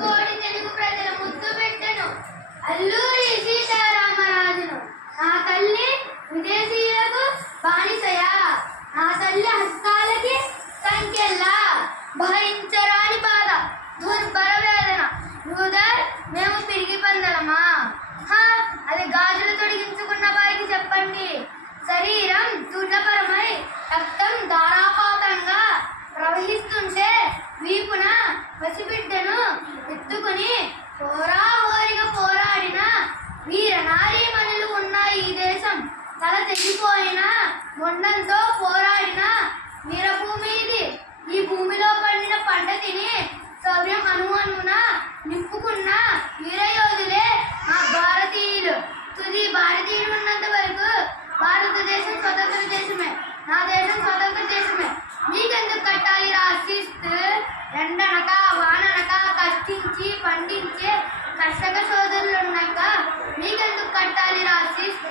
కోడి తెలుగు ప్రజల ముద్దు పెట్టెను అల్లూరి సీతారామరాజును. నా తల్లి విదేశీయులకు బానిసయా, నా తల్లి హస్తాలకి సంఖ్యల్లా, భరించరాని బాధ దుర్భర వేదన. బ్రూదర్, మేము పిరిగి పందలమా? అది గాజులు తొడిగించుకున్న వారికి చెప్పండి. శరీరం దుర్ణపరమై రక్తం ధారాపాతంగా ప్రవహిస్తుంటే వీపున పసిబిడ్డను ఎత్తుకుని హోరాహోరిగా పోరాడిన వీర నారీమణులు ఉన్న ఈ దేశం, తల తెగిపోయిన మొండంతో పోరాడిన వీరభూమి ఇది. ఈ భూమిలో పండిన పంట తిని శౌర్యం అనువున నింపుకున్న వీరయోధులే మా భారతీయులు. తుది భారతీయులు ఉన్నంత వరకు భారతదేశం స్వతంత్ర దేశమే, నా దేశం స్వతంత్ర దేశమే. మీకెందుకు కట్టాలి రాసిస్తూ? ఎండనక వాననక కష్టించి పండించే కర్షక సోదరులున్నాక మీకెందుకు కట్టాలి రాసిస్తూ?